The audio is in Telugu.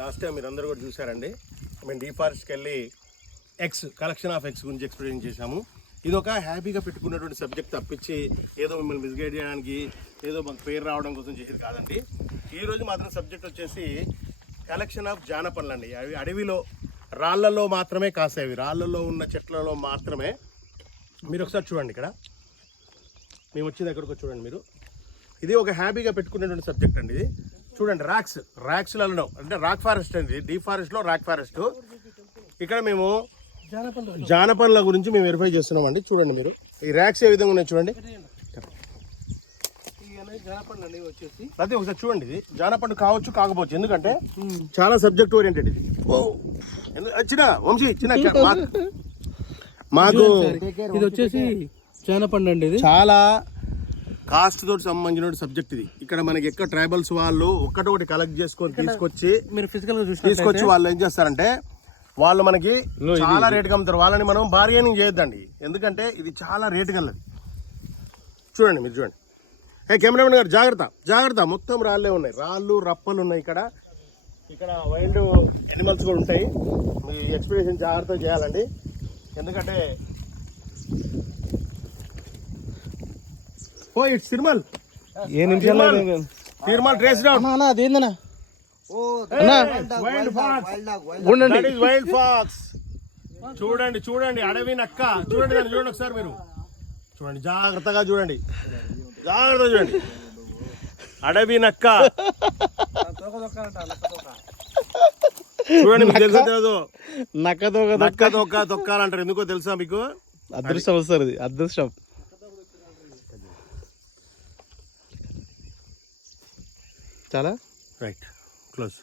లాస్ట్ టైం మీరు అందరూ కూడా చూసారండి మేము డీ ఫారెస్ట్కి వెళ్ళి ఎక్స్ కలెక్షన్ ఆఫ్ ఎక్స్ గురించి ఎక్స్ప్లెయిన్ చేశాము. ఇది ఒక హ్యాపీగా పెట్టుకున్నటువంటి సబ్జెక్ట్ తప్పించి ఏదో మిమ్మల్ని మిస్గైడ్ చేయడానికి ఏదో మాకు పేరు రావడం కోసం చేసేది కాదండి. ఈరోజు మాత్రం సబ్జెక్ట్ వచ్చేసి కలెక్షన్ ఆఫ్ జానపనులు అండి. అవి అడవిలో రాళ్ళలో మాత్రమే కాసేవి. రాళ్ళల్లో ఉన్న చెట్లలో మాత్రమే. మీరు ఒకసారి చూడండి ఇక్కడ. మేము వచ్చే దగ్గరకు చూడండి మీరు. ఇది ఒక హ్యాపీగా పెట్టుకునేటువంటి సబ్జెక్ట్ అండి ఇది. చూడండి రాక్స్ రాక్స్లలో అంటే రాక్ ఫారెస్ట్ అండి. డీ ఫారెస్ట్లో రాక్ ఫారెస్ట్ ఇక్కడ మేము జానపనుల గురించి మేము వెరిఫై చేస్తున్నామండి. చూడండి మీరు. ఈ ర్యాక్స్ ఏ విధంగా ఉన్నాయి చూడండి. జానపండు వచ్చేసి ప్రతి ఒకసారి చూడండి ఇది. జానపండు కావచ్చు కాకపోవచ్చు. ఎందుకంటే చాలా సబ్జెక్ట్ ఓరియంటెడ్ ఇది. చిన్న వంశీ చిన్న మాకు- మాకు ఇది వచ్చేసి జానపండు అండి ఇది. చాలా కాస్ట్ తోటి సంబంధించిన సబ్జెక్ట్ ఇది. ఇక్కడ మనకి ఎక్కడ ట్రైబల్స్ వాళ్ళు ఒక్కటొకటి కలెక్ట్ చేసుకొని తీసుకొచ్చి మీరు ఫిజికల్గా తీసుకొచ్చి వాళ్ళు ఏం చేస్తారంటే వాళ్ళు మనకి చాలా రేటుకి అమ్ముతారు. వాళ్ళని మనం బార్గెనింగ్ చేయొద్దండి. ఎందుకంటే ఇది చాలా రేటు కలది చూడండి మీరు చూడండి. ఏ కెమెరామెన్ గారు జాగ్రత్త. జాగ్రత్త. మొత్తం రాళ్ళే ఉన్నాయి. రాళ్ళు రప్పలు ఉన్నాయి ఇక్కడ. ఇక్కడ వైల్డ్ ఎనిమల్స్ కూడా ఉంటాయి. మీ ఎక్స్పీరియన్స్ జాగ్రత్త చేయాలండి. ఎందుకంటే ఓ ఇట్స్ తిరుమల్ ఏ నిమిషాల్లో తిరుమల్ ట్రేస్ డౌన్ అన్న ఉండండి. దట్ ఈస్ వైల్డ్ ఫాక్స్ చూడండి చూడండి అడవి నక్క. చూడండి దాన్ని చూడండి ఒకసారి మీరు. చూడండి జాగ్రత్తగా చూడండి. జాగ్రత్తగా చూడండి. అడవి నక్క. చూడండి మీకు తెలుసా తెలియదు నక్కతో నక్క తొక్క తొక్కాలంటారు. ఎందుకో తెలుసా మీకు? అదృష్టం వస్తుంది అదృష్టం. చాలా రైట్ క్లోజ్